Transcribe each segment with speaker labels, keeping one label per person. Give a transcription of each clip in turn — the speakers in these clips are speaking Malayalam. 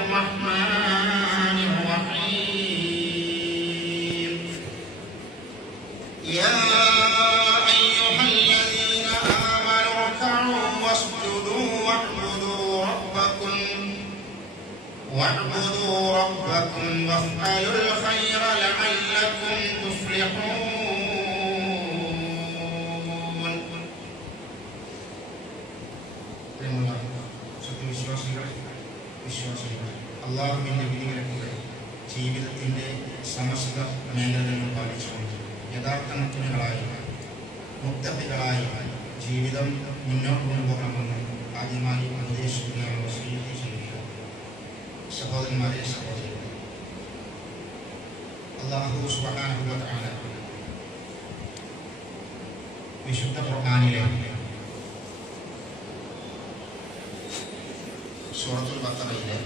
Speaker 1: ummah സൂറത്തുൽ ബഖറയിലെ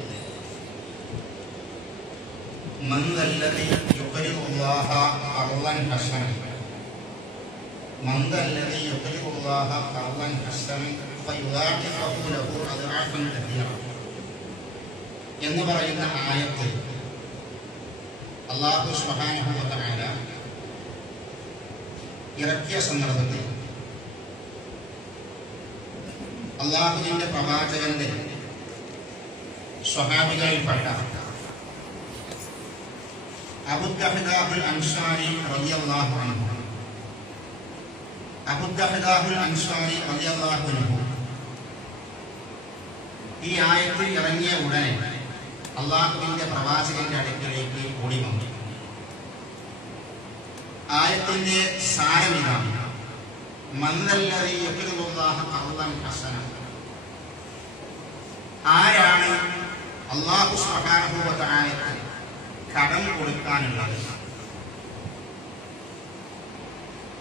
Speaker 1: من ذا الذي يقرض الله قرضا حسنا من ذا الذي يقرض الله قرضا حسنا فيضاعفه له أضعافا كثيرة എന്ന് പറയുന്ന ആയത്ത് അള്ളാഹു സുബ്ഹാനഹു വ തആല ഇറക്കിയ സന്ദർഭത്തിൽ അള്ളാഹുവിന്റെ പ്രവാചകന്റെ സ്വഹാബികളിൽപ്പെട്ട അബുദ്ദഹിദാഹുൽ അൻസാരി റളിയല്ലാഹു അൻഹു. അബുദ്ദഹദാഹുൽ അൻസാരി റളിയല്ലാഹു അൻഹു. ഈ ആയത്ത് ഇറങ്ങിയ ഉടനെ അള്ളാഹുവിന്റെ പ്രവാചകന്റെ അടുക്കലേക്ക് ഓടി വന്നു ആയത്തിന്റെ സാരം ഇതാണ് മന്നല്ലതി യഖ്റുല്ലാഹ ഖർദൻ ഹസന. ആരാണ് അള്ളാഹു തആലയ്ക്ക് കടം കൊടുക്കാനുള്ളത്.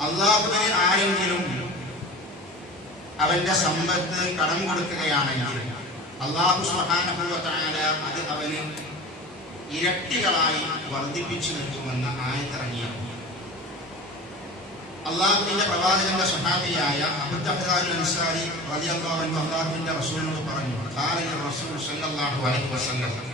Speaker 1: അള്ളാഹുവിന് ആരെങ്കിലും അവന്റെ സമ്പത്ത് കടം കൊടുക്കുകയാണെങ്കിൽ അള്ളാഹു തആല അത് അവന് ഇരട്ടികളായി വർദ്ധിപ്പിച്ചു ആയത്തിറങ്ങിയത് അള്ളാഹുവിന്റെ പ്രവാചകന്റെ സഹാബിയായ അബുദ്ദാരി റസൂലിനോട് പറഞ്ഞു റസൂൽ സല്ലല്ലാഹു അലൈഹി വസല്ലം.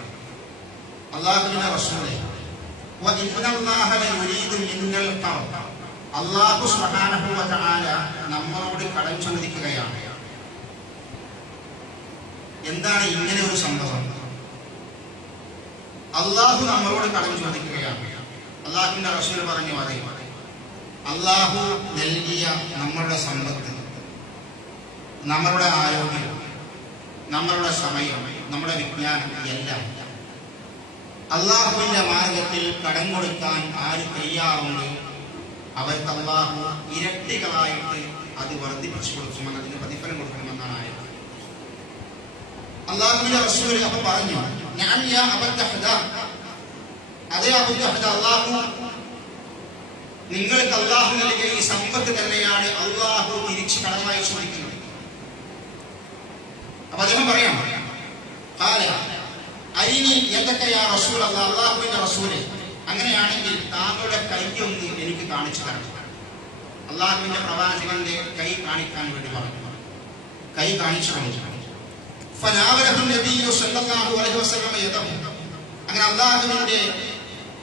Speaker 1: നമ്മളോട് കടം ചോദിക്കുകയാണ്. എന്താണ് ഇങ്ങനെ ഒരു സംഭവം? അള്ളാഹു നമ്മളോട് കടം ചോദിക്കുകയാണ്. അള്ളാഹുവിന്റെ റസൂൽ പറഞ്ഞു അതേ. അള്ളാഹു നൽകിയ നമ്മളുടെ സമ്പത്ത് നമ്മളുടെ ആരോഗ്യം നമ്മളുടെ സമയം നമ്മുടെ വിജ്ഞാനം എല്ലാം. അള്ളാഹുവിന്റെ മാർഗത്തിൽ കടം കൊടുക്കാൻ ആര് തയ്യാറുണ്ട്? അവർക്ക് അള്ളാഹു ഇരട്ടികളായിട്ട് അത് വർദ്ധിപ്പിച്ചു കൊടുക്കുമെന്ന് അതിന് പ്രതിഫലം കൊടുക്കണമെന്നാണ് ആയത്. അള്ളാഹുവിന്റെ റസൂൽ അപ്പൊ പറഞ്ഞു ഞാൻ അബദ്ധ അതേ അബദ്ധ അള്ളാഹു നിങ്ങൾക്ക് അള്ളാഹു നൽകിയ ഈ സമ്പത്ത് തന്നെയാണ് അള്ളാഹു തിരിച്ച് കടമായി ചോദിക്കുന്നത്. അപ്പൊ അദ്ദേഹം പറയാം കാല അയിനി എന്തൊക്കെയാ റസൂൽ അല്ല അള്ളാഹുവിന്റെ റസൂൽ. അങ്ങനെയാണെങ്കിൽ താങ്കളുടെ കൈയൊന്ന് എനിക്ക് കാണിച്ചു തരണം. അള്ളാഹുവിന്റെ പ്രവാചകന്റെ കൈ കാണിക്കാൻ വേണ്ടി പറഞ്ഞു. കൈ കാണിച്ചു കാണിച്ചു അങ്ങനെ അള്ളാഹുവിന്റെ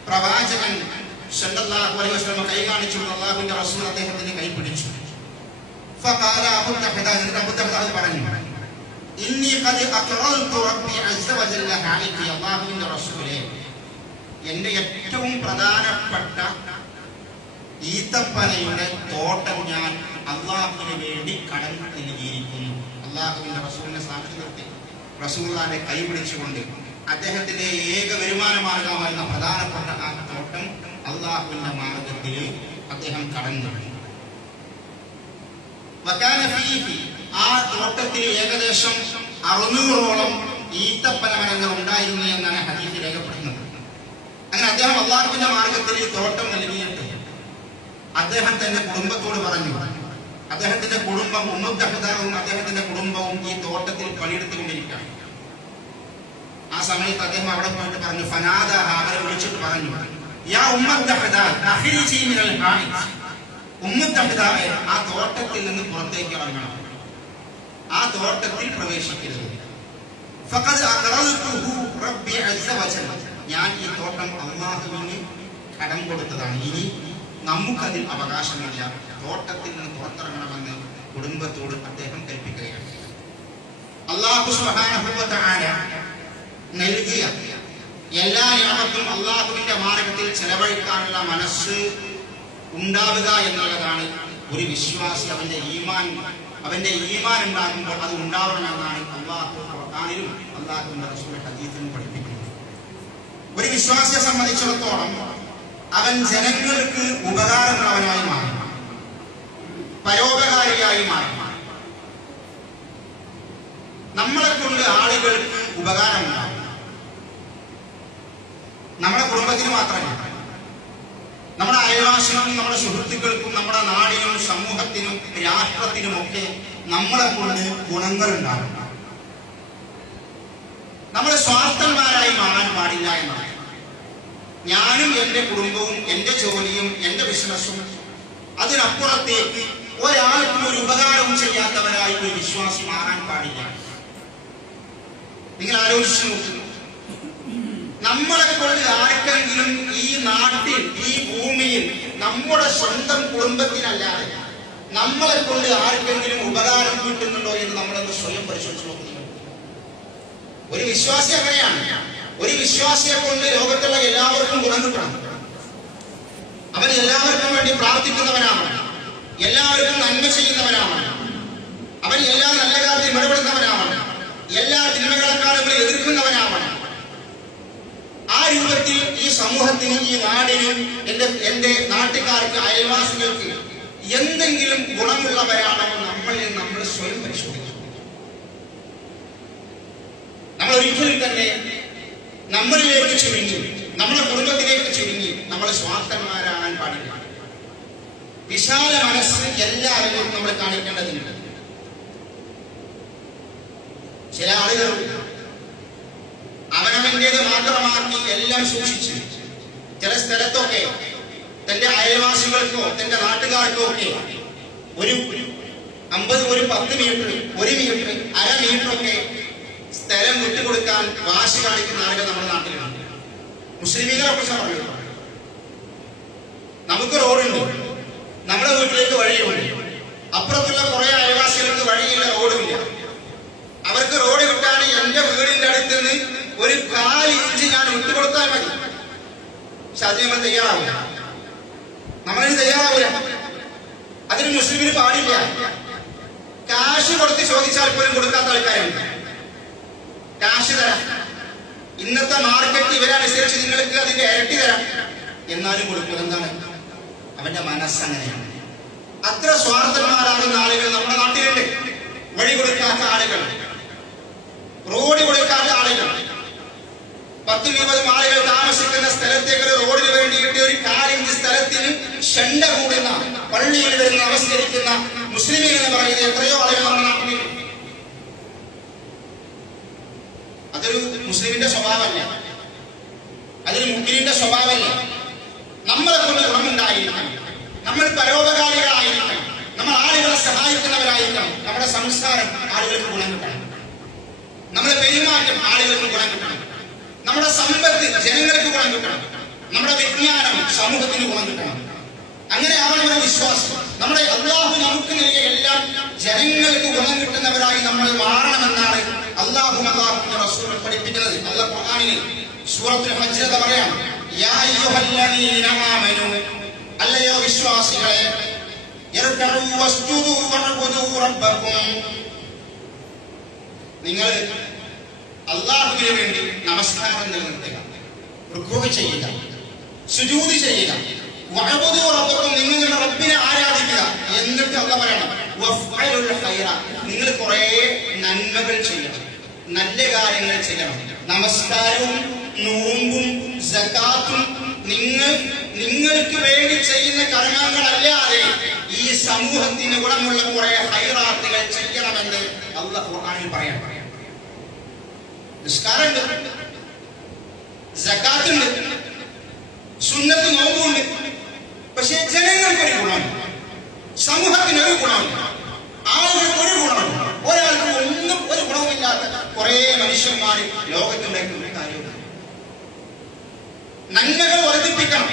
Speaker 1: പ്രവാചകൻ സല്ലല്ലാഹു അലൈഹി വസല്ലം കൈ കാണിച്ചു അള്ളാഹുവിന്റെ റസൂൽ അദ്ദേഹത്തിന് കൈ പിടിച്ചു ഫഖാല അബൂ ദഹദ എന്നിട്ട് അബൂ പറഞ്ഞു. ഇന്നി ഖദ് അഖറൽതു റബ്ബി അസ്സ വജല്ല അലൈഹി അല്ലാഹുവിന്റെ റസൂലേ എന്റെ ഏറ്റവും പ്രധാനപ്പെട്ട ഈത്തപ്പനയുടെ തോട്ടം ഞാൻ അള്ളാഹുവിന് വേണ്ടി കടം നൽകിയിരിക്കുന്നു. അള്ളാഹുവിന്റെ റസൂലിനെ സാക്ഷി നിർത്തി. റസൂലിനെ കൈ പിടിച്ചുകൊണ്ട് അദ്ദേഹത്തിന്റെ ഏക വരുമാന മാർഗമായിരുന്ന പ്രധാനപ്പെട്ട ആ തോട്ടം അള്ളാഹുവിന്റെ മാർഗത്തിൽ അദ്ദേഹം കടന്നു ആ തോട്ടത്തിൽ ഏകദേശം അറുന്നൂറോളം ഈത്തപ്പന മരങ്ങൾ ഉണ്ടായിരുന്നു എന്നാണ് ഹദീസ് രേഖപ്പെടുത്തുന്നത്. അങ്ങനെ അദ്ദേഹം അള്ളാഹുവിന്റെ മാർഗത്തിൽ തോട്ടം നൽകിയിട്ട് അദ്ദേഹം തന്റെ കുടുംബത്തോട് പറഞ്ഞു. അദ്ദേഹത്തിന്റെ കുടുംബം ഉമ്മുദ്ദഹദാറും അദ്ദേഹത്തിന്റെ കുടുംബവും ഈ തോട്ടത്തിൽ പണിയെടുത്തുകൊണ്ടിരിക്കുകയാണ്. ആ സമയത്ത് അദ്ദേഹം അവിടെ പോയിട്ട് പറഞ്ഞു ഫനാദ അവരെ വിളിച്ചിട്ട് പറഞ്ഞു. യാ ഉമ്മദ്ദഹദ അഖ്രിജി മിനൽ ഹായിസ് ഉമ്മുദ്ദഹദാവെ ആ തോട്ടത്തിൽ നിന്ന് പുറത്തേക്ക് ഇറങ്ങണം. ആ തോട്ടത്തിൽ പ്രവേശിക്കരുത്. ഫഖദ് അഖറൽതുഹു റബ്ബി ഞാൻ ഈ തോട്ടം അള്ളാഹുവിന് കടം കൊടുത്തതാണ്. ഇനി നമുക്കതിൽ അവകാശമില്ല. തോട്ടത്തിൽ നിന്ന് പുറത്തിറങ്ങണമെന്ന് കുടുംബത്തോട് അദ്ദേഹം കൽപ്പിക്കുകയാണ്. അള്ളാഹു സുബ്ഹാനഹു നൽകിയ എല്ലാ നിയമത്തും അള്ളാഹുവിന്റെ മാർഗത്തിൽ ചെലവഴിക്കാനുള്ള മനസ്സ് ഉണ്ടാവുക എന്നുള്ളതാണ് ഒരു വിശ്വാസി അവന്റെ ഈമാൻ. അവന്റെ ഈമാൻ ഉണ്ടാകുമ്പോൾ അത് ഉണ്ടാവണമെന്നാണ് അള്ളാഹു ഖുർആാനിലും അള്ളാഹുവിന്റെ റസൂൽ ഹദീസിലും പഠിപ്പിക്കുന്നത്. ഒരു വിശ്വാസിയെ സംബന്ധിച്ചിടത്തോളം അവൻ ജനങ്ങൾക്ക് ഉപകാരമുള്ളവനായി മാറി. പരോപകാരിയായി മാറി. നമ്മളെ കൊണ്ട് ആളുകൾക്ക് ഉപകാരമുണ്ടാകും. നമ്മുടെ കുടുംബത്തിന് മാത്രമല്ല നമ്മുടെ അയൽവാസികൾക്കും നമ്മുടെ സുഹൃത്തുക്കൾക്കും നമ്മുടെ നാടിനും സമൂഹത്തിനും രാഷ്ട്രത്തിനുമൊക്കെ നമ്മളെ കൊണ്ട് ഗുണങ്ങൾ ഉണ്ടാകും. നമ്മൾ സ്വാർത്ഥന്മാരായി മാറാൻ പാടില്ല എന്നാണ്. ഞാനും എന്റെ കുടുംബവും എന്റെ ജോലിയും എന്റെ ബിസിനസ്സും അതിനപ്പുറത്തേക്ക് ഒരാൾക്കും ഒരു ഉപകാരവും ചെയ്യാത്തവരായി ഒരു വിശ്വാസി മാറാൻ പാടില്ല. നിങ്ങൾ ആലോചിച്ചു നോക്കൂ. നമ്മളെ കൊണ്ട് ആർക്കെങ്കിലും ഈ നാട്ടിൽ ഈ ഭൂമിയിൽ നമ്മുടെ സ്വന്തം കുടുംബത്തിനല്ലാതെ നമ്മളെ കൊണ്ട് ആർക്കെങ്കിലും ഉപകാരം കിട്ടുന്നുണ്ടോ എന്ന് നമ്മളൊന്ന് സ്വയം പരിശോധിച്ചു നോക്കുന്നു ഒരു വിശ്വാസി അങ്ങനെയാണ്. ഒരു വിശ്വാസിയെ കൊണ്ട് ലോകത്തുള്ള എല്ലാവർക്കും ഗുണം കിട്ടണം. അവൻ എല്ലാവർക്കും വേണ്ടി പ്രാർത്ഥിക്കുന്നവനാണ്. എല്ലാവർക്കും നന്മ ചെയ്യുന്നവനാണ്. അവൻ എല്ലാ നല്ല കാര്യത്തിലും ഇടപെടുന്നവനാണ്. എല്ലാ തിന്മകളെക്കാളും എതിർക്കുന്നവനാണ് ആ രൂപത്തിൽ ഈ സമൂഹത്തിന് ഈ നാടിന് എന്റെ എന്റെ നാട്ടുകാർക്ക് അയൽവാസികൾക്ക് എന്തെങ്കിലും ഗുണമുള്ളവരാണോ നമ്മളിൽ നമ്മൾ സ്വയം പരിശോധിക്കണം നമ്മൾ ഒരിക്കലും തന്നെ നമ്മളിലേക്ക് ചുരുങ്ങി നമ്മുടെ കുടുംബത്തിലേക്ക് ചുരുങ്ങി നമ്മൾ സ്വാർത്ഥന്മാരാകാൻ പാടില്ല. വിശാല മനസ്സ് എല്ലാവരും നമ്മൾ കാണിക്കേണ്ടതുണ്ട്. ചില ആളുകൾ അവനവന്റേത് മാത്രമാക്കി എല്ലാം സൂക്ഷിച്ചു. ചില സ്ഥലത്തൊക്കെ തന്റെ അയൽവാസികൾക്കോ തന്റെ നാട്ടുകാർക്കോ ഒക്കെ ഒരു അമ്പത് ഒരു പത്ത് മീറ്റർ ഒരു മീറ്റർ അര മീറ്റർ ഒക്കെ സ്ഥലം വിട്ടുകൊടുക്കാൻ വാശി കാണിക്കുന്ന ആളുകൾ നമ്മുടെ നാട്ടിലുണ്ട് മുസ്ലിമീങ്ങളെ കുറിച്ച് പറഞ്ഞു നമുക്ക് റോഡുണ്ട് നമ്മുടെ വീട്ടിലേക്ക് വഴിയുണ്ട്. അപ്പുറത്തുള്ള കുറെ അയൽവാസികൾക്ക് വഴിയില്ല റോഡുമില്ല അവർക്ക് റോഡ് കിട്ടാൻ എന്റെ വീടിന്റെ അടുത്ത് നിന്ന് ഒരു കാൽ ഇഞ്ച് ഞാൻ വിട്ടുകൊടുത്താൽ മതി. പക്ഷെ അതിന് നമ്മൾ തയ്യാറാവില്ല നമ്മളതിന് തയ്യാറാവില്ല അതിന് മുസ്ലിമിന് പാടില്ല. കാശ് കൊടുത്ത് ചോദിച്ചാൽ പോലും കൊടുക്കാത്ത ആൾക്കാരുണ്ട്. കാശ് തരാം. ഇന്നത്തെ മാർക്കറ്റ് ഇവരനുസരിച്ച് നിങ്ങൾക്ക് അതിന്റെ ഇരട്ടി തരാം. എന്നാലും കൊടുക്കും എന്താണ്? അവന്റെ മനസ്സങ്ങനെയാണ് അത്ര സ്വാർത്ഥന്മാരാകുന്ന ആളുകൾ നമ്മുടെ നാട്ടിലുണ്ട്. വഴി കൊടുക്കാത്ത ആളുകൾ. റോഡ് കൊടുക്കാത്ത ആളുകൾ. പത്തും ഇരുപതും ആളുകൾ താമസിക്കുന്ന സ്ഥലത്തേക്ക് ഒരു റോഡിന് വേണ്ടിയിട്ട് ഒരു കാലിഞ്ച് സ്ഥലത്തിന് ഷണ്ട കൂടുന്ന പള്ളിയിൽ വരുന്ന നമസ്കരിക്കുന്ന മുസ്ലിമീൻ എന്ന് പറയുന്നത് എത്രയോ നമ്മുടെ നാട്ടിൽ അതൊരു മുസ്ലിമിന്റെ സ്വഭാവമല്ല. അതൊരു മുസ്ലിമിന്റെ സ്വഭാവമല്ല. നമ്മളെ കൊണ്ട് ഗുണമുണ്ടായിരിക്കണം നമ്മൾ പരോപകാരികളായിരിക്കണം. നമ്മൾ ആളുകളെ സഹായിക്കുന്നവരായിരിക്കണം. നമ്മുടെ സംസ്കാരം ആളുകൾക്ക് ഗുണം കിട്ടണം. നമ്മുടെ പെരുമാറ്റം ആളുകൾക്ക് ഗുണം കിട്ടണം. നമ്മുടെ സമ്പത്ത് ജനങ്ങൾക്ക് ഗുണം കിട്ടണം. നമ്മുടെ വിജ്ഞാനം സമൂഹത്തിന് ഗുണം കിട്ടണം. അങ്ങനെ ആവണം ഒരു വിശ്വാസം. നമ്മുടെ അള്ളാഹു നമുക്ക് നൽകിയ എല്ലാം ജനങ്ങൾക്ക് ഗുണം കിട്ടുന്നവരായി നമ്മൾ മാറണമെന്നാണ് അള്ളാഹു അള്ളാഹു പഠിപ്പിക്കുന്നത്. അല്ല ഖുർആനിൽ സൂറത്തുൽ ഹജ്രത പറയാം. യാ അയ്യുഹല്ലദീന അല്ലയോ വിശ്വാസികളെ നിങ്ങൾ അള്ളാഹുവിന് വേണ്ടി നമസ്കാരം നിലനിർത്തുക റുക്കൂ ചെയ്യുക. സുജൂതി ചെയ്യുക. നിങ്ങളുടെ റബ്ബിനെ ആരാധിക്കുക. എന്നിട്ട് അല്ല പറയണം നിങ്ങൾ കുറെ നന്മകൾ ചെയ്യണം. നല്ല കാര്യങ്ങൾ ചെയ്യണം. നമസ്കാരവും നോമ്പും സകാത്തും നിങ്ങൾ നിങ്ങൾക്ക് വേണ്ടി ചെയ്യുന്ന കർമ്മങ്ങളല്ലാതെ ഈ സമൂഹത്തിന് ഗുണമുള്ള കുറെ ഹൈറാത്തുകൾ ചെയ്യണമെന്ന് അള്ളാഹ് ഖുർആനിൽ പറയാം നിസ്കാരമുണ്ട് ജക്കാത്തുണ്ട് സുന്നത്ത് നോമ്പുണ്ട് പക്ഷേ ജനങ്ങൾക്ക് ഒരു ഗുണം സമൂഹത്തിന് ഒരു ഗുണം ആളുകൾക്ക് ഒരു ഗുണം ഒരാൾക്ക് ഒന്നും ഒരു ഗുണവുമില്ലാത്ത കുറെ മനുഷ്യന്മാർ ലോകത്തുണ്ടാക്കുന്ന കാര്യമാണ് നന്മകൾ വർദ്ധിപ്പിക്കണം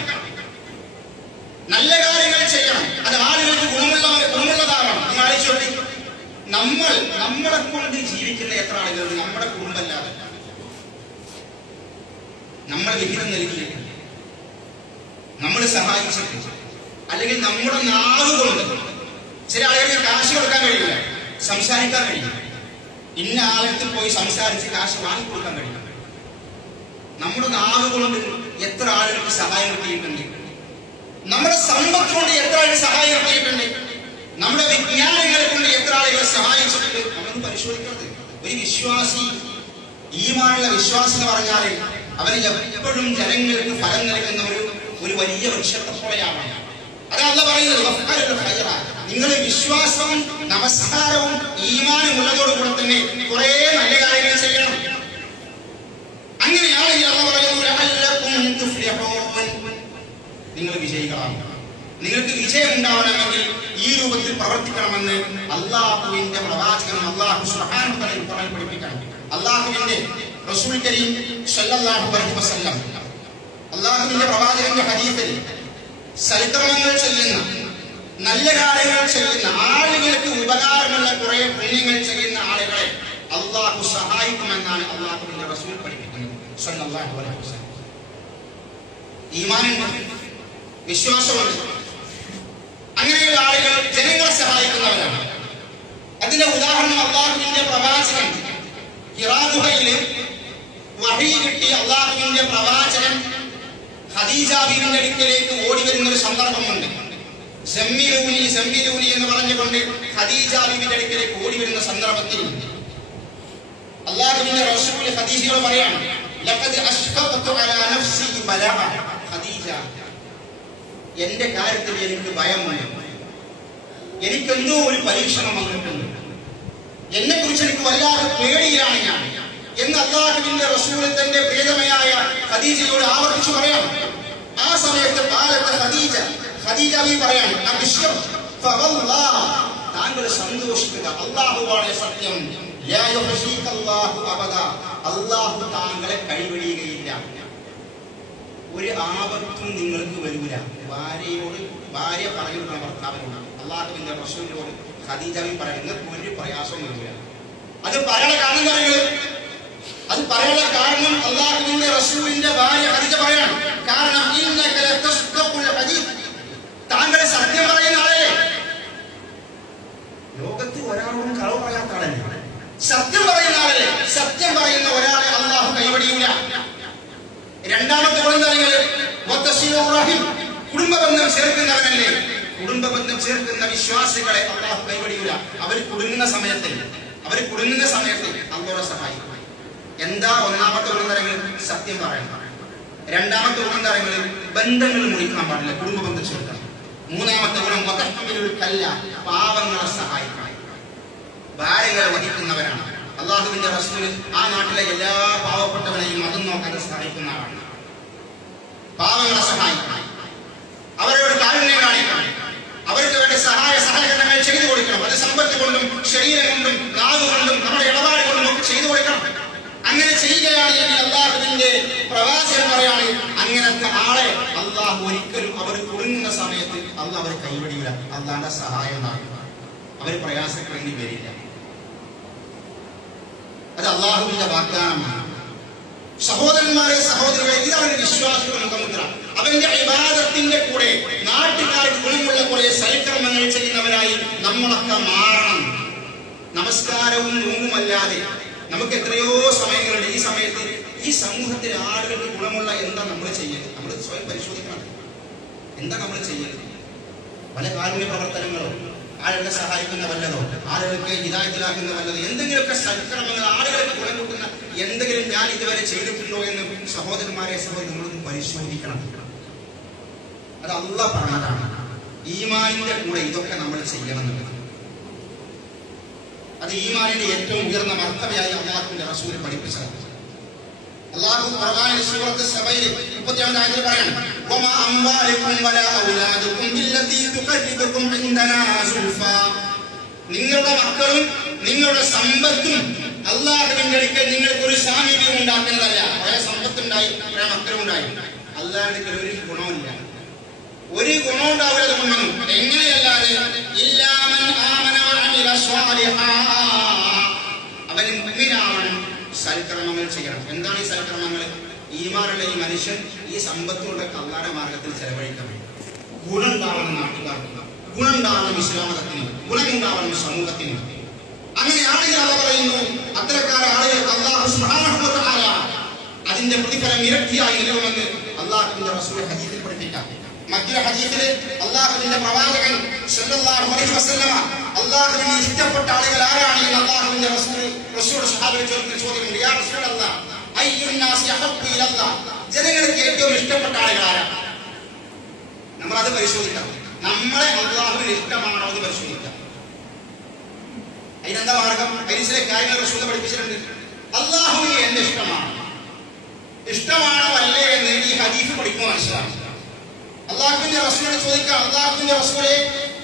Speaker 1: നല്ല കാര്യങ്ങൾ ചെയ്യണം അത് ആളുകൾക്ക് ഗുണമുള്ള ഗുണമുള്ളതാകണം നിങ്ങൾ ആലോചിച്ചോട്ടെ നമ്മൾ നമ്മളെ കൊണ്ട് ജീവിക്കുന്ന എത്ര ആളുകൾ നമ്മുടെ കുടുംബമല്ലാതെ വിഹിതം നൽകിയിട്ട് നമ്മൾ സഹായിച്ചിട്ടുണ്ട്. അല്ലെങ്കിൽ നമ്മുടെ നാവ് കൊണ്ട് ചില ആളുകൾക്ക് കാശ് കൊടുക്കാൻ കഴിയില്ല. സംസാരിക്കാൻ കഴിയില്ല. ഇന്ന ആളടുത്ത് പോയി സംസാരിച്ച് കാശ് വാങ്ങിക്കൊടുക്കാൻ കഴിയില്ല. നമ്മുടെ നാവ് കൊണ്ട് എത്ര ആളുകൾക്ക് സഹായം കിട്ടിയിട്ടുണ്ട്? നമ്മുടെ സമ്പത്ത് കൊണ്ട് എത്ര ആളുകൾ സഹായം കിട്ടിയിട്ടുണ്ട്? നമ്മുടെ വിജ്ഞാനങ്ങളെ കൊണ്ട് എത്ര ആളുകളെ സഹായിച്ചിട്ടുണ്ട്? നമ്മളൊന്ന് പരിശോധിക്കുന്നത് ഒരു വിശ്വാസി ഈമാനുള്ള വിശ്വാസം എന്ന് പറഞ്ഞാൽ അവന് എപ്പോഴും ജനങ്ങൾക്ക് ഫലം നൽകുന്ന ഒരു ഒരു വലിയ വൃക്ഷത്തെ പോലെയാണ് പറയുന്നത്. നിങ്ങൾ വിശ്വാസവും നമസ്കാരവും ഈമാനും ഉള്ളതോടുകൂടെ തന്നെ കുറെ നല്ല കാര്യങ്ങൾ ചെയ്യണം പറയുന്നു. നിങ്ങൾ വിജയികളാണ് നിങ്ങൾക്ക് വിജയം ഉണ്ടാവണമെങ്കിൽ ഈ രൂപത്തിൽ പ്രവർത്തിക്കണമെന്ന് അള്ളാഹുവിന്റെ പ്രവാചകൻ അള്ളാഹു തആല ഖുർആനിൽ പഠിപ്പിക്കണം അള്ളാഹുവിന്റെ റസൂൽ കരീം സല്ലല്ലാഹു അലൈഹി വസല്ലം അള്ളാഹുവിന്റെ പ്രവാചകന്റെ ഹദീസിൽ സൽക്കർമ്മങ്ങൾ ചെയ്യുന്ന നല്ല കാര്യങ്ങൾ ചെയ്യുന്ന ആളുകൾക്ക് ഉപകാരമുള്ള കുറെ പുണ്യങ്ങൾ ചെയ്യുന്ന ആളുകളെ അള്ളാഹു സഹായിക്കുമെന്നാണ് അള്ളാഹുവിന്റെ റസൂൽ പഠിപ്പിക്കുന്നത്. സല്ലല്ലാഹു അലൈഹി വസല്ലം. ഈമാനുണ്ട് വിശ്വാസമുണ്ട്. അങ്ങനെയുള്ള ആളുകൾ ജനങ്ങളെ സഹായിക്കുന്നവരാണ്. അതിന്റെ ഉദാഹരണം അള്ളാഹുവിന്റെ പ്രവാചകൻ ഹിറാഗുഹയിൽ വഹി കിട്ടി അള്ളാഹുവിന്റെ പ്രവാചകൻ ഖദീജ ബീവിന്റെ അടുക്കലേക്ക് ഓടി വരുന്ന ഒരു സന്ദർഭമുണ്ട്. സെമ്മിലൂനി സെമ്മിലൂനി എന്ന് പറഞ്ഞുകൊണ്ട് ഖദീജ ബീവിന്റെ അടുക്കലേക്ക് ഓടി വരുന്ന സന്ദർഭത്തിൽ അള്ളാഹുവിന്റെ റസൂൽ ഖദീജയോട് പറയാണ് ലഖദ് അഷ്ഫഖതു അലാ നഫ്സി ബലഅ ഖദീജ. എന്റെ കാര്യത്തിൽ എനിക്ക് ഭയമാണ് എനിക്കെന്തോ ഒരു പരീക്ഷണം വന്നിട്ടുണ്ട്. എന്നെ കുറിച്ച് എനിക്ക് വല്ലാതെ പേടിയിലാണ് ഞാൻ. എന്ന് അള്ളാഹുവിന്റെ റസൂൽ തന്റെ പ്രിയതമയായ ഖദീജയോട് ആവർത്തിച്ചു പറയാം. ആ സമയത്ത് കാലത്ത് ഖദീജ ഖദീജ പറയാണ് ആ വിഷയം താങ്കൾ സന്തോഷിക്കുക. അള്ളാഹുവാണ് സത്യം. അള്ളാഹു താങ്കളെ കൈവഴിയുകയില്ല ഒരു ആപത്തും നിങ്ങൾക്ക് വരൂല. ഭാര്യയോട് ഭാര്യ പറയുന്ന ഭർത്താവിനോട് അള്ളാഹുവിന്റെ റസൂലിനോട് ഖദീജാവിൻ പറയുന്നത് ഒരു പ്രയാസം വരൂല അത് പറയാനുള്ള കാരണം പറയുന്നത് അത് പറയാനുള്ള കാരണം അള്ളാഹുവിന്റെ റസൂലിന്റെ ഭാര്യ ഖദീജ പറയണം. കാരണം താങ്കളെ സത്യം പറയുന്ന ആളെ. ലോകത്ത് ഒരാളോടും കളവ് പറയാത്ത ആളല്ലേ? സത്യം പറയുന്ന ആളല്ലേ സത്യം പറയുന്ന ഒരാളെ അള്ളാഹു കൈവടിയൂല രണ്ടാമത്തെ ഗുണങ്ങൾ കുടുംബ ബന്ധം ചേർക്കുന്നവനല്ലേ കുടുംബ ബന്ധം ചേർക്കുന്ന വിശ്വാസികളെ അള്ളാഹു കൈവടിയൂല അവർ കുടുങ്ങുന്ന സമയത്തിൽ അവർ കുടുങ്ങുന്ന സമയത്തിൽ അള്ളാഹെ സഹായിക്കും. എന്താ ഒന്നാമത്തെ ഗുണതരങ്ങൾ സത്യം പറയണം. രണ്ടാമത്തെ ഗുണതരങ്ങൾ ബന്ധങ്ങൾ മുറിക്കാൻ പാടില്ല കുടുംബ ബന്ധം ചേർക്കണം. മൂന്നാമത്തെ ഗുണം വതഹ്മിലുൽ കല്ല പാവങ്ങളെ സഹായിക്കണം. ഭാര്യകളെ വഹിക്കുന്നവരാണ്. അള്ളാഹുവിന്റെ റസൂൽ ആ നാട്ടിലെ എല്ലാ പാവപ്പെട്ടവരെയും മതം നോക്കാതെ സഹായിക്കുന്ന ആളാണ്. പാവങ്ങളെ സഹായിക്കണം. അവരോട് കാരുണ്യം കാണിക്കണം. അവർക്ക് വേണ്ട സഹായ സഹകരണങ്ങൾ ചെയ്തു കൊടുക്കണം. അത് സമ്പത്ത് കൊണ്ടും ശരീരം കൊണ്ടും നാവ് കൊണ്ടും നമ്മുടെ ഇടപാട് കൊണ്ടും ഒക്കെ ചെയ്തു കൊടുക്കണം. അങ്ങനെ ചെയ്യുകയാണ് എങ്കിൽ അള്ളാഹുവിന്റെ പ്രവാചകൻ പറയാണ് അങ്ങനത്തെ ആളെ അള്ളാഹു ഒരിക്കലും അവർ കുടുങ്ങുന്ന സമയത്ത് അള്ളാഹ് അവർ കൈവടിയില്ല അള്ളാന്റെ സഹായം ഉണ്ടാകും അവർ പ്രയാസപ്പെടേണ്ടി വരില്ല. അത് അള്ളാഹുവിന്റെ വാഗ്ദാനമാണ്. സഹോദരന്മാരെ സഹോദരങ്ങളെ ഇതാണ് വിശ്വാസികളുടെ മുഖമുദ്ര. അവന്റെ വിവാദത്തിന്റെ കൂടെ നാട്ടുകാർക്ക് ഗുണമുള്ള കുറെ സൽക്കർമ്മങ്ങൾ ചെയ്യുന്നവരായി നമ്മളൊക്കെ മാറണം. നമസ്കാരവും നോവുമല്ലാതെ നമുക്ക് എത്രയോ സമയങ്ങളുണ്ട്. ഈ സമയത്ത് ഈ സമൂഹത്തിൽ ആളുകൾക്ക് ഗുണമുള്ള എന്താ നമ്മൾ ചെയ്യുന്നത് നമ്മൾ സ്വയം പരിശോധിക്കണം. എന്താ നമ്മൾ ചെയ്യുന്നത് പല കാരുണ്യ പ്രവർത്തനങ്ങളോ ആളുകളെ സഹായിക്കുന്ന വല്ലതോ ആളുകൾക്ക് ഹിതായത്തിലാക്കുന്ന വല്ലതോ എന്തെങ്കിലുമൊക്കെ സൽക്രമങ്ങൾ ആളുകൾക്ക് ഗുണം കൂട്ടുന്ന എന്തെങ്കിലും ഞാൻ ഇതുവരെ ചെയ്തിട്ടുണ്ടോ എന്ന് സഹോദരന്മാരെ സഹോദരങ്ങളൊന്ന് പരിശോധിക്കണം. അത് അല്ല പറഞ്ഞതാണ്. ഈമാനിന്റെ കൂടെ ഇതൊക്കെ നമ്മൾ ചെയ്യണമെന്നുള്ളത് അത് ഈമാനിന്റെ ഏറ്റവും ഉയർന്ന മർത്തവയായി അള്ളാഹുവിന്റെ റസൂൽ പഠിപ്പിച്ചത് അള്ളാഹു ഖുർആനിൽ സൂറത്ത് സബയിൽ 37 ആയത്തിൽ പറയാണ് വമാ വലാ ഔലാദുക്കും നിങ്ങളുടെ മക്കളും നിങ്ങളുടെ സമ്പത്തും അള്ളാഹുവിന്റെ അടുക്കൽ നിങ്ങൾക്ക് ഒരു സാമീപ്യം ഉണ്ടാക്കുന്നതല്ല. കുറെ സമ്പത്തുണ്ടായി കുറെ മക്കളുണ്ടായി അടുക്കൽ ഒരു ഗുണമില്ല ഒരു ഗുണം ഉണ്ടാവില്ല എങ്ങനെയല്ലാതെ? ആമന വഅമില സ്വാലിഹാ. അവൻ മുഅ്മിനാവണം സൽക്കർമ്മങ്ങൾ ചെയ്യണം. എന്താണ് ഈ സൽക്രമങ്ങൾ ഈമാനുള്ള ഈ മനുഷ്യൻ ഈ സമ്പത്തുകൊണ്ട് കല്ലാട മാർഗത്തിൽ ചെലവഴിക്കാൻ ഗുണം ഉണ്ടാവണം നാട്ടുകാർക്ക് ഗുണം ഉണ്ടാവണം ഇസ്ലാം മതത്തിന് ഗുണം ഉണ്ടാവണം സമൂഹത്തിന്. അങ്ങനെ ആളുകൾ അല്ല പറയുന്നു. അത്തരക്കാരെ ആളുകൾ അള്ളാഹു അതിന്റെ പ്രതിഫലം ഇരട്ടിയായി നൽകുമെന്ന് അള്ളാഹുവിന്റെ റസൂൽ ഹദീസിൽ പഠിപ്പിക്കാം മറ്റൊരു ഹദീസിൽ അള്ളാഹുവിന്റെ പ്രവാചകൻ സല്ലല്ലാഹു അലൈഹി വസല്ലമ ഇഷ്ടപ്പെട്ട ആളുകൾ ആരാണ് എന്ന് അള്ളാഹുവിന്റെ റസൂൽ അയ്യുൻ ജനങ്ങൾക്ക് ഏറ്റവും ഇഷ്ടപ്പെട്ട ആളുകൾ ആരാണ് നമ്മൾ അത് പരിശോധിക്കാം നമ്മളെ അള്ളാഹുവിന് ഇഷ്ടമാണോ എന്ന് പരിശോധിക്കാം. അതിനെന്താ മാർഗം? അതിന് കാര്യങ്ങൾ റസൂൽ പഠിപ്പിച്ചിട്ടുണ്ട്. അള്ളാഹുവിന് എന്റെ ഇഷ്ടമാണ്. ഇഷ്ടമാണോ അല്ലേ എന്ന് ഈ ഹദീഫ് പഠിക്കുമ്പോൾ മനസ്സിലാവും അള്ളാഹുവിന്റെ റസൂലിനെ ചോദിക്കാം അള്ളാഹുവിന്റെ റസൂലെ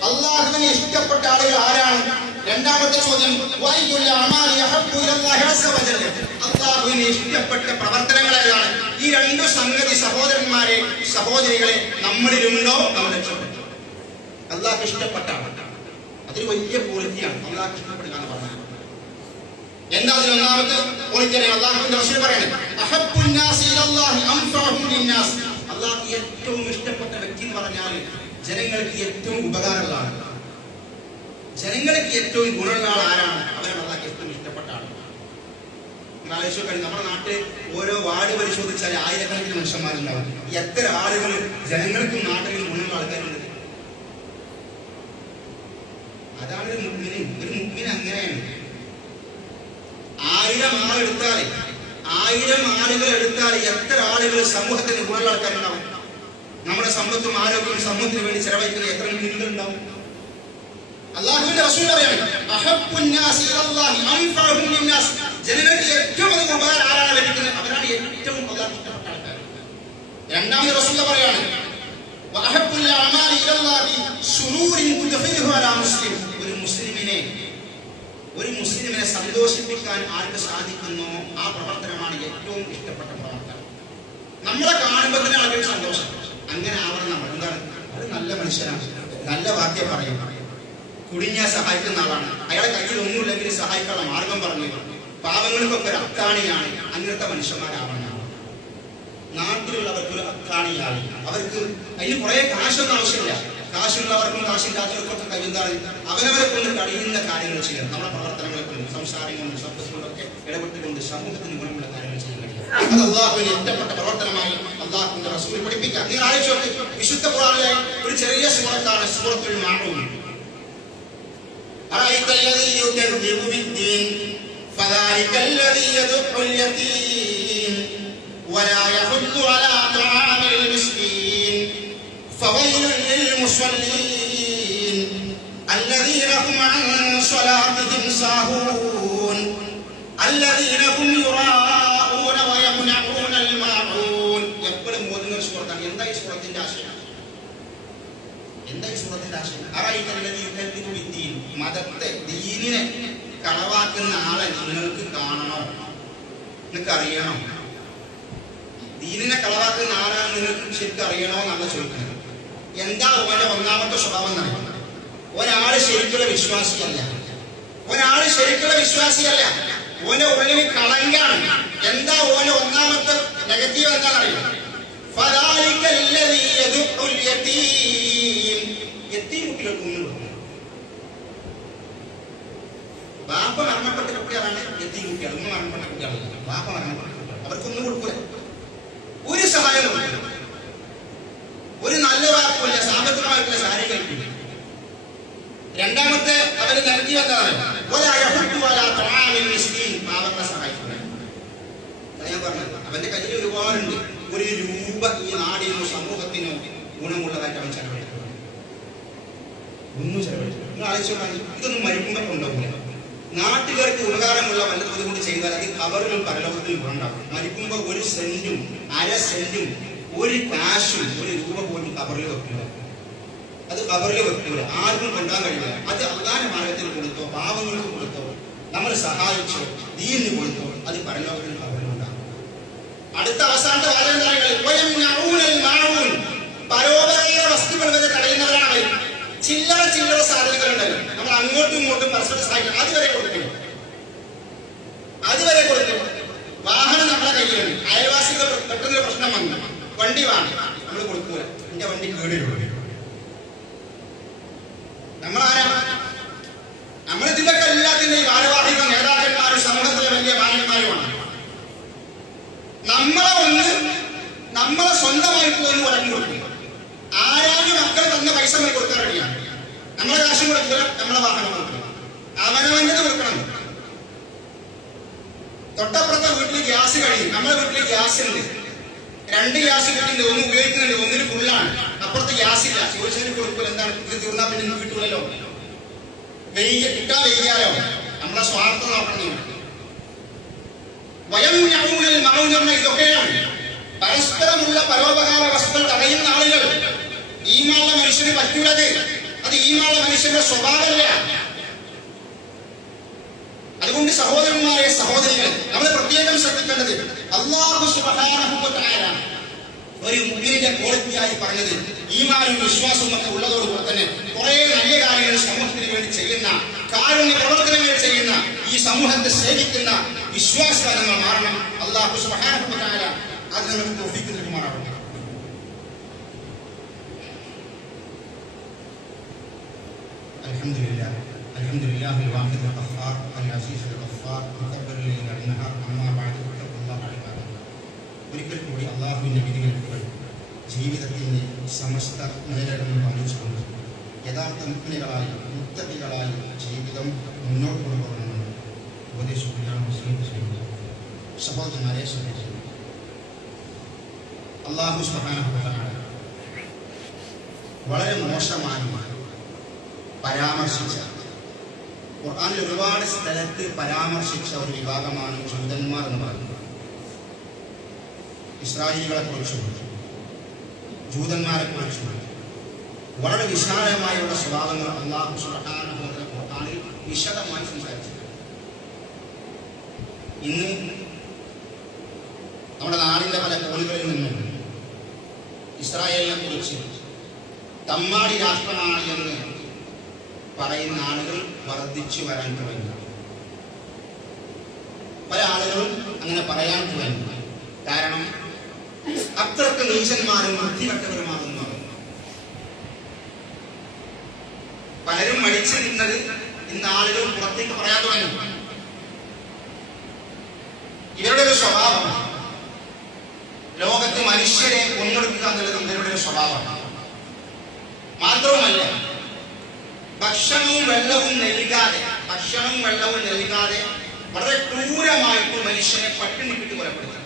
Speaker 1: അള്ളാഹുവിന് ഇഷ്ടപ്പെട്ട ആളുകൾ ആരാണ്? രണ്ടാമത്തെ ചോദ്യം അള്ളാഹുവിനെ ഇഷ്ടപ്പെട്ട പ്രവർത്തനങ്ങൾ ഏതാണ്? ഈ രണ്ടു സംഗതി സഹോദരന്മാരെ സഹോദരികളെ നമ്മളിലുണ്ടോ നമ്മൾ രക്ഷപ്പെട്ടു അള്ളാഹ് ഇഷ്ടപ്പെട്ട. അതൊരു വലിയ ക്വാളിറ്റിയാണ്. അള്ളാഹ് ഇഷ്ടപ്പെടുക എന്ന് പറഞ്ഞത് എന്താ അതിൽ ഒന്നാമത്തെ ക്വാളിറ്റി? അള്ളാഹുവിന്റെ പറയണേ അള്ളാഹ് ഏറ്റവും ഇഷ്ടപ്പെട്ട വ്യക്തി എന്ന് പറഞ്ഞാൽ ജനങ്ങൾക്ക് ഏറ്റവും ഉപകാരമുള്ളതാണ്. ജനങ്ങൾക്ക് ഏറ്റവും ഗുണമുള്ള ആൾ ആരാണ്? അവരാണ് അള്ളാഹ് ഏറ്റവും ഇഷ്ടപ്പെട്ട ആൾ ആലോചിച്ചു നമ്മുടെ നാട്ടിൽ ഓരോ വാർഡ് പരിശോധിച്ചാൽ ആയിരക്കണക്കിന് മനുഷ്യന്മാരുണ്ടാവും. എത്ര ആളുകൾ ജനങ്ങൾക്കും നാട്ടിലും ഗുണമുള്ള ആൾക്കാരുണ്ട്? അതാണ് ഒരു മുഗ്മിന്. ഒരു മുഗ്മിന് അങ്ങനെയാണ്. ആയിരം ആളെടുത്താൽ ആയിരം ആളുകൾ എടുത്താൽ എത്ര ആളുകൾ സമൂഹത്തിന് ഗുണമുള്ള ആൾക്കാരുണ്ടാവും നമ്മുടെ സമ്പത്തും ആരോഗ്യവും സമൂഹത്തിന് വേണ്ടി ചെലവഴിക്കുന്ന എത്ര ഉണ്ടാവും അള്ളാഹുവിന്റെ റസൂൽ പറയാണ് ഏറ്റവും ഏറ്റവും രണ്ടാമത് റസൂൽ വഅഹബ്ബുൽ അമാലി ഒരു മുസ്ലിമിനെ സന്തോഷിപ്പിക്കാൻ ആർക്ക് സാധിക്കുന്നു? ആ പ്രവർത്തനമാണ് ഏറ്റവും ഇഷ്ടപ്പെട്ട പ്രവർത്തനം. നമ്മളെ കാണുമ്പോൾ തന്നെ ആൾക്കൊരു സന്തോഷം. അങ്ങനെ ആവണം നമ്മൾ എന്താണ്? ഒരു നല്ല മനുഷ്യനാണ്. നല്ല വാക്യം പറയും. കുടിഞ്ഞാൽ സഹായിക്കുന്ന ആളാണ്. അയാളെ കയ്യിൽ ഒന്നുമില്ലെങ്കിൽ സഹായിക്കാനുള്ള മാർഗം പറഞ്ഞു. പാവങ്ങൾക്കൊക്കെ ഒരു അത്താണിയാണ്. അങ്ങനത്തെ മനുഷ്യന്മാരാവണം. നാട്ടിലുള്ളവർക്ക് ഒരു അത്താണിയാണ്. അവർക്ക് അതിന് കുറെ കാശൊന്നും ആവശ്യമില്ല. കാശുള്ളവർക്കും കാശില്ലാത്തവർക്കും ഒക്കെ കഴിയുന്നതാണ് അവരവരെ കൊണ്ട് കഴിയുന്ന കാര്യങ്ങൾ ചെയ്യണം നമ്മുടെ പ്രവർത്തനങ്ങളെ കൊണ്ട് സംസാരം കൊണ്ട് ശബ്ദം കൊണ്ടൊക്കെ ഇടപെട്ടുകൊണ്ട് സമൂഹത്തിന് ഗുണമുള്ള കാര്യങ്ങൾ ചെയ്യാൻ കഴിയും അത് അള്ളാഹുവിന് ഇഷ്ടപ്പെട്ട പ്രവർത്തനമായി അള്ളാഹുവിന്റെ റസൂൽ പഠിപ്പിക്കാം നിങ്ങൾ ആലോചിച്ച് നോക്ക് വിശുദ്ധ ഖുർആനിലെ ഒരു ചെറിയ സൂറത്താണ് സൂറത്തുൽ മാഊൻ أرأيت الذي يكذب بالدين فذلك الذي يدع اليتيم ولا يحض على طعام المسكين فويل للمصلين الذين هم عن صلاتهم ساهون الذين هم يراءون ويمنعون الماعون എപ്പോഴും മോദുന്ന ഒരു സുഹൃത്താണ് എന്താ ഈ സുഹൃത്തിന്റെ ആശയം എന്താ ഈ സൂറത്തിന്റെ ആശയം അറായിക്കല്ലതി യുക്കല്ലിബു ബിദ്ദീൻ. മതത്തെ ദീനിനെ കളവാക്കുന്ന ആളെ നിങ്ങൾക്ക് കാണണോ നിങ്ങൾക്ക് അറിയണോ ദീനിനെ കളവാക്കുന്ന ആളാണ് നിങ്ങൾക്ക് ശരിക്കും അറിയണോ എന്നാണ് ചോദിക്കുന്നത് എന്താ ഓന്റെ ഒന്നാമത്തെ സ്വഭാവം എന്നറിയാം ഒരാൾ ശരിക്കുള്ള വിശ്വാസിയല്ല. ഒരാൾ ശരിക്കുള്ള വിശ്വാസിയല്ല. ഓന്റെ ഉള്ളിൽ കളങ്കാണ്. എന്താ ഓന്റെ ഒന്നാമത്തെ നെഗറ്റീവ് എന്താണെന്നറിയോ? ബാപ്പ മരണപ്പെട്ട കുട്ടികളാണ് എത്തി കുട്ടികൾ ഉമ്മ മരണപ്പെട്ട കുട്ടികളല്ല. ബാപ്പ മരണപ്പെട്ട കുട്ടികൾ. അവർക്കൊന്നും കൊടുക്കൂല. ഒരു സഹായവും ഒരു നല്ല വാക്കുമില്ല. രണ്ടാമത്തെ അവർ നൽകി വന്നതാണ് ഞാൻ പറഞ്ഞത്. അവന്റെ കയ്യിൽ ഒരുപാടുണ്ട്. ഒരു രൂപ ഈ നാടിനോ സമൂഹത്തിനോ ഗുണമുള്ളതായിട്ട് അവൻ ചെലവഴിക്കുന്നത് ഒന്നും ചെലവഴിച്ചു നിങ്ങൾ ആലോചിച്ച് നോക്കുകയാണെങ്കിൽ ഇതൊന്നും മരിക്കുമ്പോൾ നാട്ടുകാർക്ക് ഉപകാരമുള്ള വല്ലതും ഇതുകൊണ്ട് ചെയ്താൽ അത് കവറിലും പരലോകത്തിലും ഉണ്ടാവും മരിക്കുമ്പോൾ ഒരു സെന്റും അര സെന്റും ഒരു കാശും ഒരു രൂപ പോലും കവറിൽ വെക്കില്ല. അത് കവറിൽ വെക്കൂല. ആർക്കും കൊണ്ടാൻ കഴിയില്ല. അത് അള്ളാന്റെ മാർഗത്തിൽ കൊടുത്തോ പാവങ്ങൾക്ക് കൊടുത്തോ നമ്മൾ സഹായിച്ചോ ദീനിന് കൊടുത്തോ അത് പരലോകത്തിൽ കവറിലുണ്ടാകും അടുത്ത അവസാനത്തെ വാചകം പരോപകാര വസ്തുക്കൾ വരെ തടയുന്നവരാണ് അവർ ചില്ലറ ചില്ലറ സാധനങ്ങൾ ഉണ്ടല്ലോ നമ്മൾ അങ്ങോട്ടും ഇങ്ങോട്ടും പരസ്പരം സഹായിക്കും. അതുവരെ കൊടുക്കും. അതുവരെ കൊടുക്കും. വാഹനം നമ്മളെ കയ്യിലുണ്ട്. അയൽവാസികൾ പെട്ടെന്ന് വണ്ടി വാങ്ങി. നമ്മൾ കൊടുക്കൂല. എന്റെ വണ്ടി കേടിടുള്ളൂ നമ്മളാരാ നമ്മൾ എല്ലാത്തിന്റെയും ഭാരവാഹികൾ നേതാക്കന്മാരും സമൂഹത്തിലെ വലിയ ബാലന്മാരുമാണ് നമ്മളെ ഒന്ന് നമ്മളെ സ്വന്തമായിട്ട് ഒന്ന് ഉടങ്ങി കൊടുക്കും ആരാരും മക്കൾ തന്ന പൈസ നമ്മൾ കൊടുക്കാൻ റെഡിയാണ് നമ്മളെ കാശ് കൊടുക്കുക നമ്മളെ വാഹനം കൊടുക്കുക അവനവന്റെ കൊടുക്കണം തൊട്ടപ്പുറത്തെ വീട്ടിൽ ഗ്യാസ് കഴിയും നമ്മുടെ വീട്ടിൽ ഗ്യാസ് ഉണ്ട് രണ്ട് ഗ്യാസ് കിട്ടുന്നുണ്ട് ഒന്ന് ഉപയോഗിക്കുന്നുണ്ട് ഒന്നിന് ഫുള്ളാണ് അപ്പുറത്ത് ഗ്യാസ് ഇല്ല ചോദിച്ചതിന് കൊടുക്കൂല എന്താണ് ഇത് തീർന്നാൽ പിന്നെ നിങ്ങൾക്ക് കിട്ടൂലല്ലോ വെയ്യ കിട്ടാൻ വെയ്യാലോ നമ്മളെ സ്വാർത്ഥം നോക്കണം നിങ്ങൾ. വയം യൗമുൽ മൗനം എന്ന ഇതൊക്കെയാണ് പരസ്പരമുള്ള പരോപകാര വസ്തുക്കൾ തടയുന്ന ആളുകൾ ഈമാനുള്ള മനുഷ്യന് പറ്റൂലത് അത് ഈമാനുള്ള മനുഷ്യന്റെ സ്വഭാവമല്ല അതുകൊണ്ട് സഹോദരന്മാരെ സഹോദരികൾ നമ്മൾ പ്രത്യേകം ശ്രദ്ധിക്കേണ്ടത് അള്ളാഹു സുബ്ഹാനഹു വ തആല ഒരു മുഅ്മിനിന്റെ ക്വാളിറ്റിയായി പറഞ്ഞത് ഈമാനും വിശ്വാസവും ഒക്കെ ഉള്ളതോടുകൂടെ തന്നെ കുറെ നല്ല കാര്യങ്ങൾ സമൂഹത്തിന് വേണ്ടി ചെയ്യുന്ന കാരുണ്യ പ്രവർത്തനങ്ങൾ ചെയ്യുന്ന ഈ സമൂഹത്തെ സേവിക്കുന്ന വിശ്വാസങ്ങൾ മാറണം അള്ളാഹു സുബ്ഹാനഹു വ തആല അത് നമുക്ക് തൗഫീഖ് നൽകുമാറാവട്ടെ الحمد لله الحمد لله الواحد القهار العزيز الغفار مكبر الليل والنهار أما بعد فاتقوا الله عباد الله ഒരിക്കൽ കൂടി അള്ളാഹുവിൻ്റെ വിധികൾക്കുകൾ ജീവിതത്തിൻ്റെ സമസ്ത മേഖലകളും പാലിച്ചുകൊണ്ട് യഥാർത്ഥ മുക്തികളായി മുക്തകളായി ജീവിതം മുന്നോട്ട് കൊണ്ടുപോകണമെന്ന് ഉപദേശിക്കുകയാണ് മുസ്ലിം ചെയ്യുന്നത് സഹോദരന്മാരെ ശ്രദ്ധിച്ചു അള്ളാഹു സുബ്ഹാനഹു വളരെ മോശമായി പരാമർശിച്ച ഖുർആാനിൽ ഒരുപാട് സ്ഥലത്ത് പരാമർശിച്ച ഒരു വിഭാഗമാണ് ജൂതന്മാർ എന്ന് പറയുന്നത്. ഇസ്രായേലികളെ കുറിച്ചും ജൂതന്മാരെ കുറിച്ചും വളരെ വിശാലമായുള്ള സ്വഭാവങ്ങൾ അള്ളാഹു തആല ഖുർആനിൽ വിശദമായി സംസാരിച്ചു. ഇന്ന് നമ്മുടെ നാടിന്റെ പല കോണുകളിൽ നിന്നും ഇസ്രായേലിനെ കുറിച്ച് തമ്മാടി രാഷ്ട്രമാണ് എന്ന് പറയുന്ന ആളുകൾ വർദ്ധിച്ചു വരാൻ തുടങ്ങി. പല ആളുകളും അങ്ങനെ പറയാൻ തുടങ്ങി. കാരണം അത്രയ്ക്ക് നീശന്മാരും വൃത്തികെട്ടവരുമാകുന്നു പലരും മടിച്ചു നിന്നത് ഇന്ന് ആളുകൾ പുറത്തേക്ക് പറയാൻ തുടങ്ങി. ഇവരുടെ ഒരു സ്വഭാവം. ലോകത്ത് മനുഷ്യരെ കൊന്നെടുക്കുക എന്നുള്ളത് ഇവരുടെ ഒരു സ്വഭാവമാണ്. മാത്രവുമല്ല ഭക്ഷണവും വെള്ളവും നൽകാതെ ഭക്ഷണവും വെള്ളവും നൽകാതെ വളരെ ക്രൂരമായിട്ട് മനുഷ്യനെ പട്ടിണിക്കിട്ട് കൊലപ്പെടുത്തുക.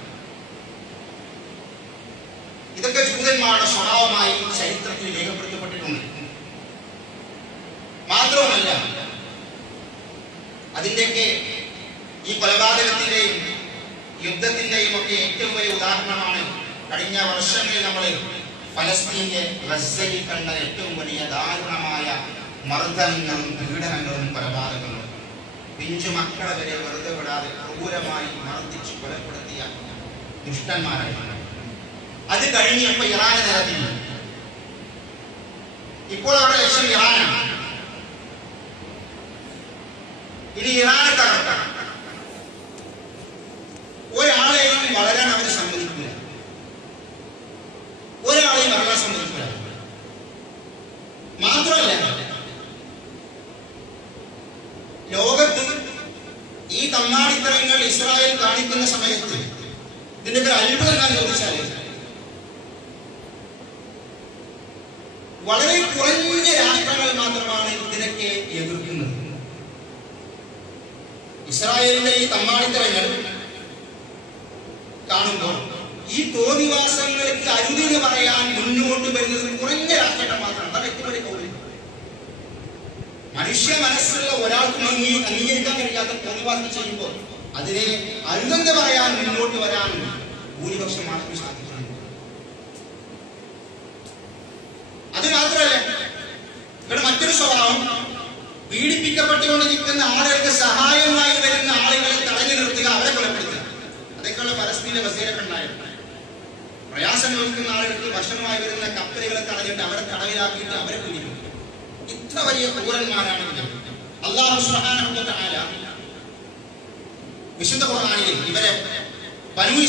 Speaker 1: ഇതൊക്കെ ജൂതന്മാരുടെ സ്വഭാവമായി ചരിത്രത്തിൽ രേഖപ്പെടുത്തപ്പെട്ടിട്ടുണ്ട്. മാത്രവുമല്ല അതിന്റെയൊക്കെ ഈ കൊലപാതകത്തിന്റെയും യുദ്ധത്തിന്റെയും ഒക്കെ ഏറ്റവും വലിയ ഉദാഹരണമാണ് കഴിഞ്ഞ വർഷങ്ങളിൽ നമ്മൾ ഫലസ്തീന്റെ ഗസയിൽ കണ്ട ഏറ്റവും വലിയ ദാരുണമായ മർദ്ദനങ്ങളും പീഡനങ്ങളും കൊലപാതകങ്ങളും. പിഞ്ചു മക്കളെ വരെ വെറുതെ വിടാതെ ക്രൂരമായി മർദ്ദിച്ച് കൊലപ്പെടുത്തിയ ദുഷ്ടന്മാരായിരുന്നു. അത് കഴിഞ്ഞപ്പോ ഇറാനെ നിരത്തി. ഇപ്പോൾ അവിടെ ലക്ഷ്യം ഇറാനാണ്. ഇനി ഇറാനെ തകർക്കണം ഒരാളെയും വളരാൻ അവർ സമ്മതിക്കില്ല. ഒരാളെയും വളരാൻ സമ്മതിക്കില്ല. മാത്രമല്ല ലോകത്ത് ഈ തമ്മാടിത്തരങ്ങൾ ഇസ്രായേൽ കാണിക്കുന്ന സമയത്ത് ഇതിന്റെ ഒരു അത്ഭുതം ഞാൻ ചോദിച്ചാൽ വളരെ കുറഞ്ഞ രാഷ്ട്രങ്ങൾ മാത്രമാണ് ഇതിനൊക്കെ എതിർക്കുന്നത്. ഇസ്രായേലിന്റെ ഈ തമ്മാടിത്തരങ്ങൾ കാണുമ്പോൾ ഈ തോന്നിവാസങ്ങൾക്ക് അരുതെന്ന് പറയാൻ മുന്നോട്ട് വരുന്നത് കുറഞ്ഞ രാഷ്ട്രീയം മാത്രമാണ്. അതാണ് മനുഷ്യ മനസ്സുള്ള ഒരാൾക്ക് അംഗീ അംഗീകരിക്കാൻ കഴിയാത്ത തോന്നിവാസം ചെയ്യുമ്പോൾ അതിനെ അരുതെന്ന് പറയാൻ മുന്നോട്ട് വരാൻ ഭൂരിപക്ഷം ആർക്കും സാധിക്കുന്നു അത് മാത്രമല്ല ഇവിടെ മറ്റൊരു സ്വഭാവം പീഡിപ്പിക്കപ്പെട്ടുകൊണ്ട് നിൽക്കുന്ന ആളുകൾക്ക് സഹായമായി വരുന്ന ആളുകളെ തടഞ്ഞു നിർത്തുക അവരെ കൊലപ്പെടുത്തുക പരസ്പര ബസീലൊക്കെ ഉണ്ടായിരുന്നു. പ്രയാസം അനുഭവിക്കുന്ന ആളുകൾക്ക് ഭക്ഷണമായി വരുന്ന കപ്പലുകളെ തടഞ്ഞിട്ട് അവരെ തടവിലാക്കിയിട്ട് അവരെ പിടിക്കും ഇത്ര വലിയ ക്രൂരന്മാരാണ് അള്ളാഹു വിശുദ്ധ ഖുർആനിൽ ഇവരെ ബനു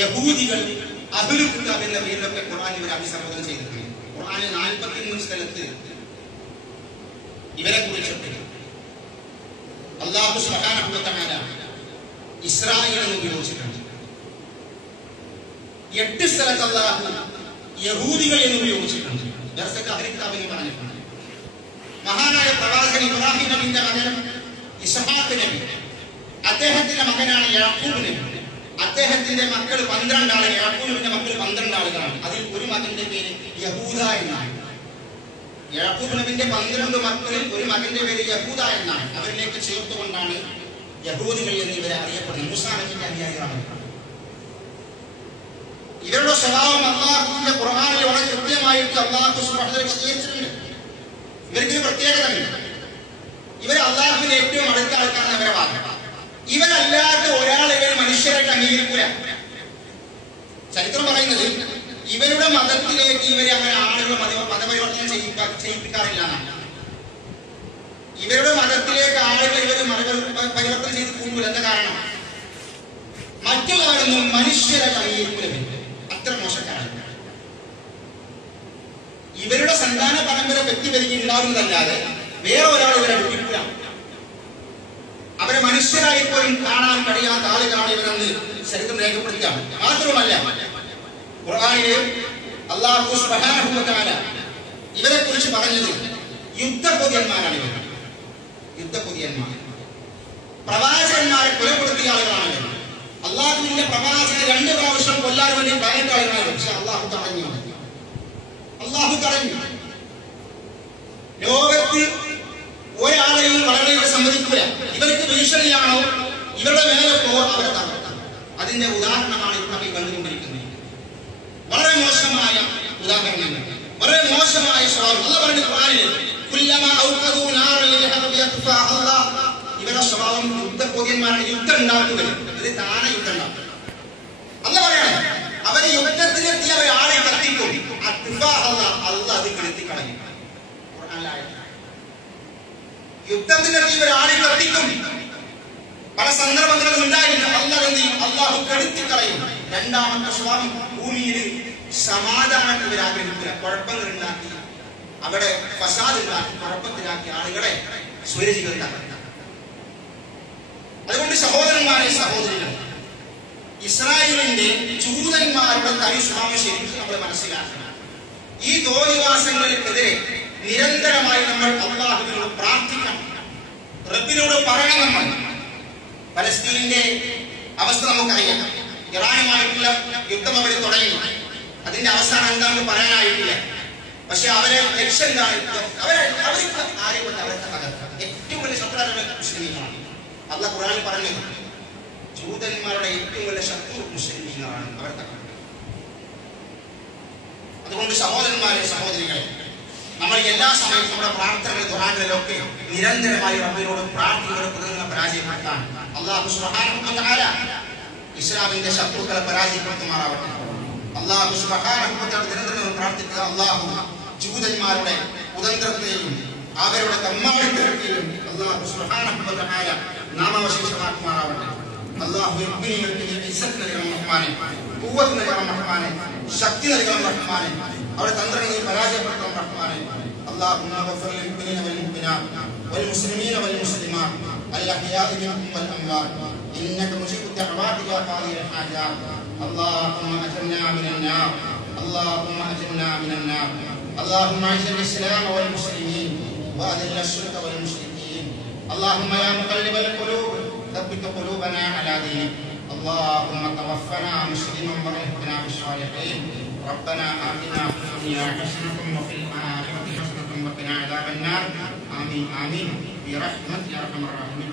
Speaker 1: യഹൂദികൾ അഹുലു കിതാബ് എന്ന പേരിലൊക്കെ ഖുർആൻ ഇവരെ അഭിസംബോധന ചെയ്തിട്ടുണ്ട്. ഖുർആനിൽ നാൽപ്പത്തി മൂന്ന് സ്ഥലത്ത് ഇവരെ കുറിച്ചിട്ടുണ്ട്. അള്ളാഹു തആല ഇസ്രായേൽ എന്ന് ഉപയോഗിച്ചിട്ടുണ്ട്. എട്ട് സ്ഥലത്ത് അള്ളാഹു യഹൂദികൾ എന്ന് ഉപയോഗിച്ചിട്ടുണ്ട്. അഹരിത്താബ് എന്ന് പറഞ്ഞിട്ടുണ്ട്. മഹാനായ പ്രവാചകൻ ഇബ്രാഹിം നബിന്റെ മകൻ ഇസ്ഹാഖ് നബി. അദ്ദേഹത്തിന്റെ മകനാണ് യാക്കൂബ് നബി. അദ്ദേഹത്തിന്റെ മക്കൾ പന്ത്രണ്ടാണ് യാക്കൂബിന്റെ മക്കൾ പന്ത്രണ്ട് ആളുകളാണ് അതിൽ ഒരു മകന്റെ പേര് യഹൂദ എന്നാണ്. യാക്കൂബ് നബിന്റെ പന്ത്രണ്ട് മക്കളിൽ ഒരു മകന്റെ പേര് യഹൂദ എന്നാണ്. അവരിലേക്ക് ചേർത്തുകൊണ്ടാണ് യഹൂദികൾ എന്ന് ഇവരെ മൂസാനബിന്റെ മൂസാ നബിന്റെ അനുയായികളാണ്. ഇവരുടെ സ്വഭാവം അള്ളാഹുവിന്റെ ഖുർആാനിൽ വളരെ കൃത്യമായിട്ട് അള്ളാഹു വിശദീകരിച്ചിട്ടുണ്ട് ഇവർക്ക് പ്രത്യേകതയുണ്ട്. ഇവർ അള്ളാഹുവിന്റെ ഏറ്റവും അടുത്ത ആൾക്കാരാണ് അവരെ വാദം ഇവരല്ലാതെ ഒരാളെ മനുഷ്യരായിട്ട് അംഗീകരിക്കൂല. ചരിത്രം പറയുന്നത് ഇവരുടെ മതത്തിലേക്ക് ഇവരെ അങ്ങനെ ആളുകൾ മത മതപരിവർത്തനം ചെയ്യിപ്പിക്കാറില്ല എന്നാണ്. ഇവരുടെ മതത്തിലേക്ക് ആളുകൾ ഇവർ പരിവർത്തനം ചെയ്ത് പോകുമ്പോൾ എന്താ കാരണം? മറ്റുള്ളവരൊന്നും മനുഷ്യരെ ഇവർ. അത്ര മോശക്കാരാണ് ഇവരുടെ സന്താന പരമ്പര വ്യക്തിപരിക്ക് ഉണ്ടാകുന്നതല്ലാതെ വേറെ ഒരാൾ ഇവരെ അടുപ്പിക്കൂല അവരെ മനുഷ്യരായി പോലും കാണാൻ കഴിയാത്ത ആളുകളാണ് ഇവരെന്ന് ചരിത്രം രേഖപ്പെടുത്തുകയാണ് മാത്രമല്ല അള്ളാഹു ഇവരെ കുറിച്ച് പറഞ്ഞത് യുദ്ധപുതിയന്മാരാണ് ഇവർ. യുദ്ധപുതിയന്മാർ പ്രവാചകന്മാരെ കൊലപ്പെടുത്തിയ ആളുകളാണ് അള്ളാഹുവിന്റെ പ്രവാചകൻ രണ്ട് പ്രാവശ്യം കൊല്ലാൻ വേണ്ടി ഭയந்த ആളുകളാണ്. പക്ഷെ അള്ളാഹു തടഞ്ഞു. അള്ളാഹു തടഞ്ഞു. ലോകത്ത് ഒരാളെയും വളരെ ഇവർ സമ്മതിക്കൂല. ഇവർക്ക് ഭീഷണിയാണോ? ഇവരുടെ മേലെ പോ അവരെ അതിന്റെ ഉദാഹരണമാണ് ഇപ്പോൾ നമ്മൾ കണ്ടുകൊണ്ടിരിക്കുന്നത്. വളരെ മോശമായ ഉദാഹരണങ്ങൾ. വളരെ മോശമായ സ്വഭാവം. അല്ല പറഞ്ഞു ഇവരുടെ സ്വഭാവം യുദ്ധപൂജ്യന്മാരാണ് യുദ്ധം ഉണ്ടാക്കുന്നത് ഇത് താന യുദ്ധം അല്ല പറയണേ അവർ യുദ്ധത്തിലെത്തി അവർ ആളെ കത്തിക്കും. അല്ലാഹ് അത് കെടുത്തി കളയും യുദ്ധത്തിലെത്തി ഇവർ ആളെ കത്തിക്കും. പല സന്ദർഭങ്ങളും ഉണ്ടായിരുന്നു അല്ലാഹ് എന്ത് ചെയ്യും? അള്ളാഹു കെടുത്തി കളയും രണ്ടാമത്തെ സ്വഭാവം ഭൂമിയിൽ സമാധാനം ഇവർ ആഗ്രഹിക്കില്ല കുഴപ്പങ്ങൾ ഉണ്ടാക്കി അവിടെ ഫസാദ് കുഴപ്പത്തിലാക്കി ആളുകളെ സ്വരജികൾ അതുകൊണ്ട് സഹോദരന്മാരെ സഹോദരികൾ ഇസ്രായേലിന്റെ ചൂതന്മാരുടെ തനി സ്വഭാവം ശരിക്കും നമ്മൾ മനസ്സിലാക്കണം. ഈ തോന്നിവാസങ്ങൾക്കെതിരെ നിരന്തരമായി നമ്മൾ അള്ളാഹുവിനോട് പ്രാർത്ഥിക്കണം. റബ്ബിനോട് പറയണം നമ്മൾ. പലസ്തീനിന്റെ അവസ്ഥ നമുക്കറിയാം. ഇറാനുമായിട്ടുള്ള യുദ്ധം അവർ തുടങ്ങി. അതിന്റെ അവസാനം എന്താണെന്ന് പറയാനായിട്ടില്ല. പക്ഷെ അവരെ ലക്ഷ്യം എന്താണ് ഏറ്റവും വലിയ ശത്രു മുസ്ലിമീങ്ങളാണ്. അല്ല ഖുറാനിൽ പറഞ്ഞത് ജൂതന്മാരുടെ ഏറ്റവും വലിയ ശത്രു മുസ്ലിമീങ്ങളാണ് അവരുടെ അതുകൊണ്ട് സഹോദരന്മാരെ സഹോദരികളെ നമ്മൾ എല്ലാ സമയത്തും നമ്മുടെ പ്രാർത്ഥനകൾ ഖുറാനിലൊക്കെ നിരന്തരമായി റബ്ബിനോട് പ്രാർത്ഥനയോട് പ്രതികളെ പരാജയപ്പെടുത്താൻ അള്ളാഹു ഇസ്ലാമിന്റെ ശത്രുക്കളെ പരാജയപ്പെടുത്തുമാറാവട്ടെ. അള്ളാഹു സുബ്ഹാനഹു വ തആല നിരന്തരം പ്രാർത്ഥിക്കുക അള്ളാഹു ജൂതന്മാരുടെ കുതന്ത്രത്തെയും അവരുടെ തമ്മാടിത്തരത്തെയും അള്ളാഹു സുബ്ഹാനഹു വ തആല നാമാവശേഷമാക്കുമാറാവട്ടെ അള്ളാഹു ഇബ്നി മൽക്കിന് ഇസ്സത്ത് നൽകണം റഹ്മാനെ ഖുവത്ത് നൽകണം റഹ്മാനെ ശക്തി നൽകണം റഹ്മാനെ അവരുടെ തന്ത്രങ്ങൾ നീ പരാജയപ്പെടുത്തണം റഹ്മാനെ اللهم اغفر للمؤمنين والمؤمنات والمسلمين والمسلمات الاحياء منهم والاموات انك مجيب الدعوات يا قاضي الحاجات اللهم اجرنا من النار. اللهم اجرنا من النار. اللهم اعز الاسلام والمسلمين واذل الشرك والمشركين. اللهم يا مقلب القلوب ثبت قلوبنا على دينك. اللهم توفنا مسلما وارزقنا بالصالحين. ربنا آتنا في الدنيا حسنة وفي الآخرة حسنة وقنا عذاب النار. آمين آمين. برحمتك يا أرحم الراحمين.